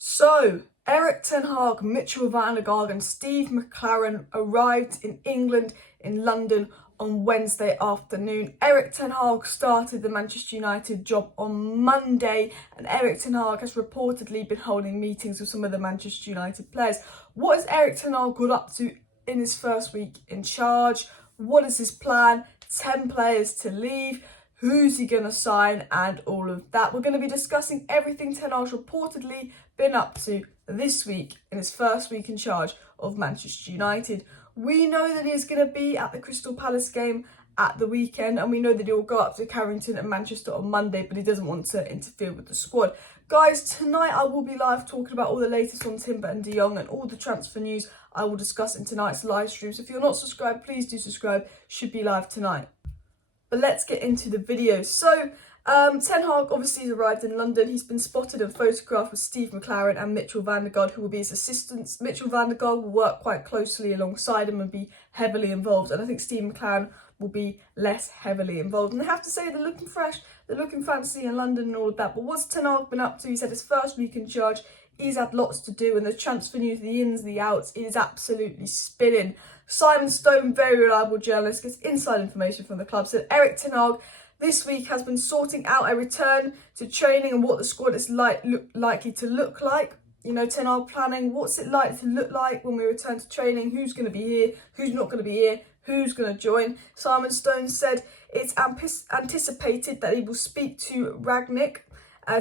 So, Erik Ten Hag, Gaag and Steve McLaren arrived in England, in London, on Wednesday afternoon. Erik Ten Hag started the Manchester United job on Monday, and Erik Ten Hag has reportedly been holding meetings with some of the Manchester United players. What has Erik Ten Hag got up to in his first week in charge? What is his plan? 10 players to leave. Who's he going to sign, and all of that. We're going to be discussing everything Ten Hag's reportedly been up to this week in his first week in charge of Manchester United. We know that he's going to be at the Crystal Palace game at the weekend, and we know that he will go up to Carrington and Manchester on Monday, but he doesn't want to interfere with the squad. Guys, tonight I will be live talking about all the latest on Timber and De Jong and all the transfer news I will discuss in tonight's live stream. So if you're not subscribed, please do subscribe. Should be live tonight. But let's get into the video. So, Ten Hag obviously has arrived in London. He's been spotted and photographed with Steve McLaren and Mitchell van der Gaag, who will be his assistants. Mitchell van der Gaag will work quite closely alongside him and be heavily involved. And I think Steve McLaren will be less heavily involved. And I have to say, they're looking fresh, they're looking fancy in London and all of that. But what's Ten Hag been up to? He's had his first week in charge. He's had lots to do, and the transfer news, the ins, the outs, it is absolutely spinning. Simon Stone, very reliable journalist, gets inside information from the club, said Erik Ten Hag this week has been sorting out a return to training and what the squad is likely to look like. You know, Ten Hag planning, what's it like to look like when we return to training, who's going to be here, who's not going to be here, who's going to join. Simon Stone said it's anticipated that he will speak to RANGNICK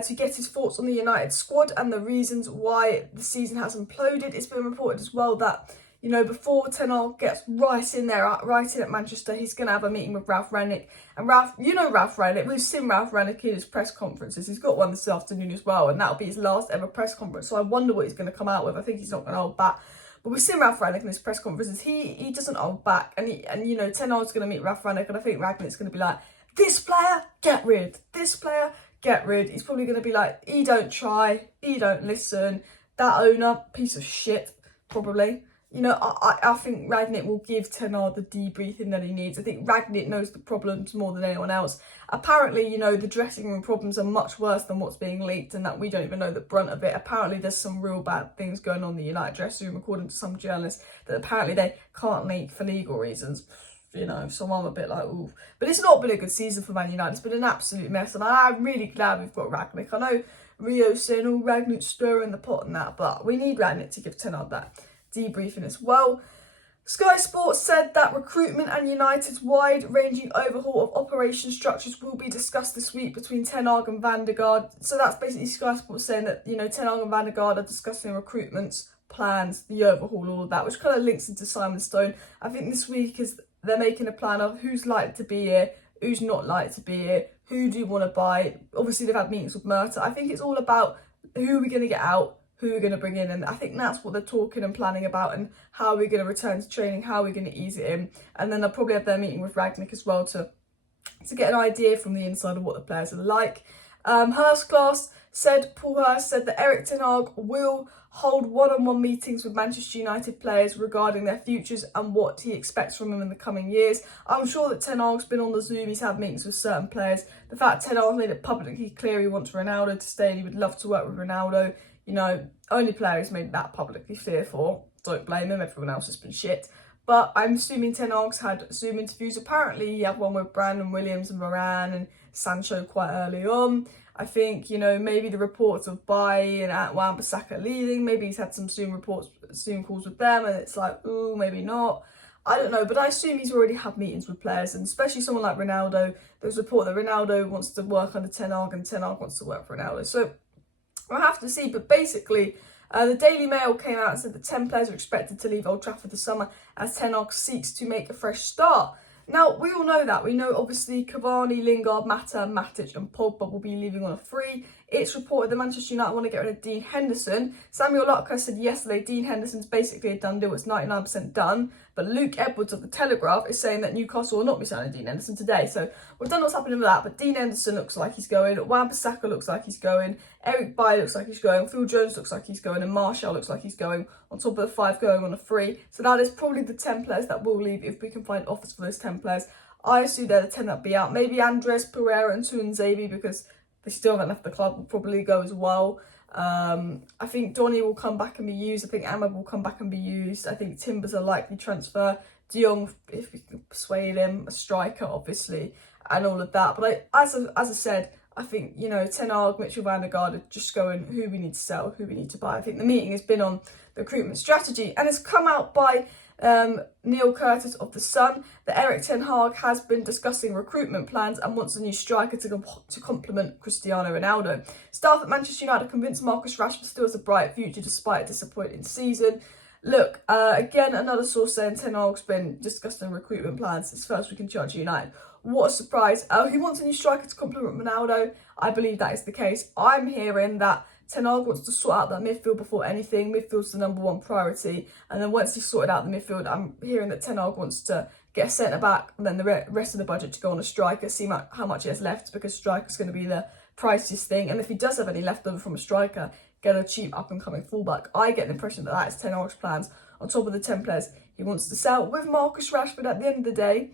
to get his thoughts on the United squad and the reasons why the season has imploded. It's been reported as well that, you know, before Ten Hag gets right in at Manchester, he's going to have a meeting with RALF RANGNICK. And Ralph, you know RALF RANGNICK, we've seen RALF RANGNICK in his press conferences. He's got one this afternoon as well, and that'll be his last ever press conference. So I wonder what he's going to come out with. I think he's not going to hold back. But we've seen RALF RANGNICK in his press conferences. He doesn't hold back. And you know, Ten Hag's going to meet RALF RANGNICK, and I think RANGNICK's going to be like, this player, get rid. This player, get rid. He's probably going to be like, he don't try, he don't listen. That owner, piece of shit, probably. You know, I think RANGNICK will give Ten Hag the debriefing that he needs. I think RANGNICK knows the problems more than anyone else. Apparently, you know, the dressing room problems are much worse than what's being leaked, and that we don't even know the brunt of it. Apparently, there's some real bad things going on in the United dressing room, according to some journalists, that apparently they can't leak for legal reasons. You know, so I'm a bit like, ooh. But it's not been a good season for Man United. It's been an absolute mess, and I'm really glad we've got RANGNICK. I know Rio's saying, oh, RANGNICK's stirring the pot and that, but we need RANGNICK to give Ten Hag that debriefing as well. Sky Sports said that recruitment and United's wide-ranging overhaul of operation structures will be discussed this week between Ten Hag and van der Gaag. So that's basically Sky Sports saying that, you know, Ten Hag and van der Gaag are discussing recruitments, plans, the overhaul, all of that, which kind of links into Simon Stone. I think this week is they're making a plan of who's likely to be here, who's not likely to be here, who do you want to buy. Obviously, they've had meetings with Murta. I think it's all about who we're going to get out, who we're going to bring in, and I think that's what they're talking and planning about, and how we're going to return to training, how we're going to ease it in. And then they'll probably have their meeting with RANGNICK as well to get an idea from the inside of what the players are like. Paul Hurst said that Erik Ten Hag will hold one-on-one meetings with Manchester United players regarding their futures and what he expects from them in the coming years. I'm sure that Ten Hag's been on the Zoom, he's had meetings with certain players. The fact Ten Hag made it publicly clear he wants Ronaldo to stay and he would love to work with Ronaldo. You know, only player who's made that publicly clear for. Don't blame him, everyone else has been shit. But I'm assuming Ten Hag's had Zoom interviews. Apparently, he had one with Brandon Williams and Varane and Sancho quite early on. I think, you know, maybe the reports of Bailly and Wan-Bissaka leaving, maybe he's had some Zoom calls with them, and it's like, ooh, maybe not. I don't know, but I assume he's already had meetings with players, and especially someone like Ronaldo. There's a report that Ronaldo wants to work under Ten Hag and Ten Hag wants to work for Ronaldo. So we'll have to see, but basically, the Daily Mail came out and said that 10 players are expected to leave Old Trafford this summer as Ten Hag seeks to make a fresh start. Now, we all know that. We know, obviously, Cavani, Lingard, Mata, Matic and Pogba will be leaving on a free. It's reported that Manchester United want to get rid of Dean Henderson. Samuel Lutka said yesterday Dean Henderson's basically a done deal. It's 99% done. But Luke Edwards of The Telegraph is saying that Newcastle will not be signing Dean Henderson today. So we don't know what's happening with that. But Dean Henderson looks like he's going. Wan-Bissaka looks like he's going. Eric Bailly looks like he's going. Phil Jones looks like he's going. And Martial looks like he's going, on top of the 5 going on a free. So that is probably the 10 players that will leave if we can find offers for those 10 players. I assume they're the 10 that will be out. Maybe Andres Pereira and Tuanzebe, because they still haven't left the club, will probably go as well. I think Donny will come back and be used. I think Ahmed will come back and be used. I think Timber's a likely transfer. De Jong, if we can persuade him, a striker, obviously, and all of that. But as I said, I think, you know, Ten Hag, Mitchell van der Gaard are just going who we need to sell, who we need to buy. I think the meeting has been on the recruitment strategy, and it's come out by Neil Curtis of The Sun that Erik Ten Hag has been discussing recruitment plans and wants a new striker to complement Cristiano Ronaldo. Staff at Manchester United are convinced Marcus Rashford still has a bright future despite a disappointing season. Look, again, another source saying Ten Hag's been discussing recruitment plans since first week in charge of United. What a surprise. He wants a new striker to complement Ronaldo. I believe that is the case. I'm hearing that Ten Hag wants to sort out that midfield before anything. Midfield's the number one priority. And then once he's sorted out the midfield, I'm hearing that Ten Hag wants to get a centre-back and then the rest of the budget to go on a striker, see how much he has left, because striker's going to be the priciest thing. And if he does have any left over from a striker, get a cheap up-and-coming fullback. I get the impression that that is Ten Hag's plans on top of the 10 players he wants to sell. With Marcus Rashford, at the end of the day,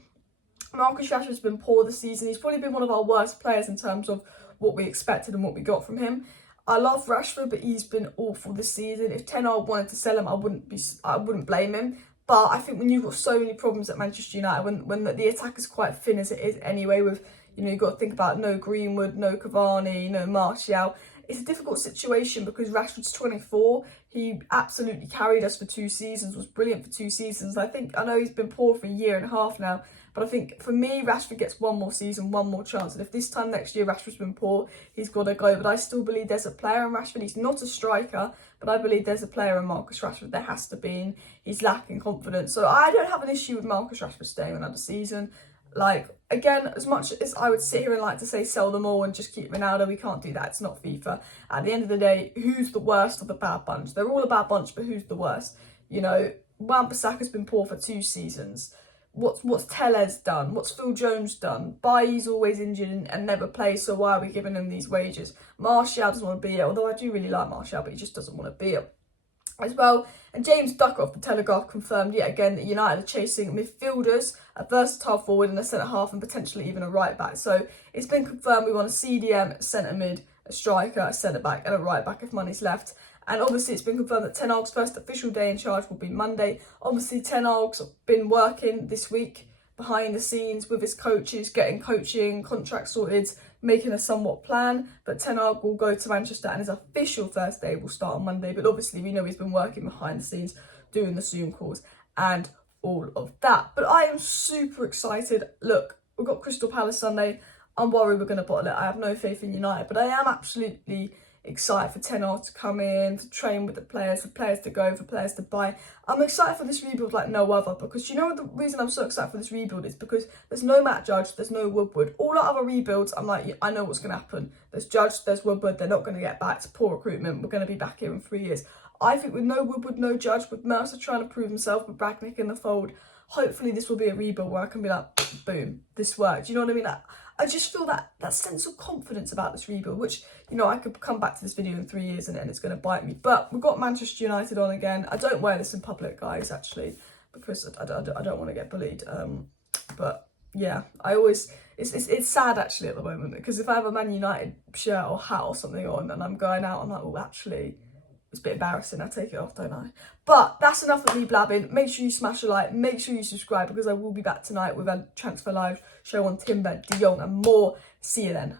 Marcus Rashford's been poor this season. He's probably been one of our worst players in terms of what we expected and what we got from him. I love Rashford, but he's been awful this season. If Ten Hag wanted to sell him, I wouldn't blame him. But I think when you've got so many problems at Manchester United, when the attack is quite thin as it is anyway, with, you know, you've got to think about no Greenwood, no Cavani, no Martial. It's a difficult situation because Rashford's 24. He absolutely carried us for 2 seasons, was brilliant for 2 seasons. I know he's been poor for a year and a half now, but I think for me, Rashford gets one more season, one more chance. And if this time next year Rashford's been poor, he's got to go. But I still believe there's a player in Rashford. He's not a striker, but I believe there's a player in Marcus Rashford. There has to be. And he's lacking confidence. So I don't have an issue with Marcus Rashford staying another season. Like, again, as much as I would sit here and like to say sell them all and just keep Ronaldo, we can't do that. It's not FIFA. At the end of the day, who's the worst of the bad bunch? They're all a bad bunch, but who's the worst? You know, Wan-Bissaka's been poor for 2 seasons. What's Tellez done? What's Phil Jones done? Bailly's always injured and never plays, so why are we giving him these wages? Martial doesn't want to be here, although I do really like Martial, but he just doesn't want to be here as well. And James Ducker of the Telegraph confirmed yet again that United are chasing midfielders, a versatile forward and a centre half, and potentially even a right back. So it's been confirmed we want a CDM, a centre mid, a striker, a centre back and a right back if money's left. And obviously it's been confirmed that Ten Hag's first official day in charge will be Monday. Obviously Ten Hag's been working this week behind the scenes with his coaches, getting coaching, contract sorted, making a somewhat plan. But Ten Hag will go to Manchester and his official first day will start on Monday. But obviously we know he's been working behind the scenes, doing the Zoom calls and all of that. But I am super excited. Look, we've got Crystal Palace Sunday. I'm worried we're going to bottle it. I have no faith in United, but I am absolutely excited for Ten Hag to come in, to train with the players, for players to go, for players to buy. I'm excited for this rebuild like no other, because you know the reason I'm so excited for this rebuild is because there's no Matt Judge, there's no Woodward. All our other rebuilds, I'm like, I know what's going to happen. There's Judge, there's Woodward, they're not going to get back. It's poor recruitment. We're going to be back here in 3 years. I think with no Woodward, no Judge, with Mercer trying to prove himself, with RANGNICK in the fold, hopefully this will be a rebuild where I can be like, boom, this worked. You know what I mean? I just feel that sense of confidence about this rebuild, which, you know, I could come back to this video in 3 years and it's going to bite me. But we've got Manchester United on again. I don't wear this in public, guys, actually, because I don't want to get bullied. But yeah, it's sad actually at the moment, because if I have a Man United shirt or hat or something on and I'm going out, I'm like, oh, actually, it's a bit embarrassing. I take it off, don't I? But that's enough of me blabbing. Make sure you smash a like. Make sure you subscribe, because I will be back tonight with a Transfer Live show on Timber, De Jong and more. See you then.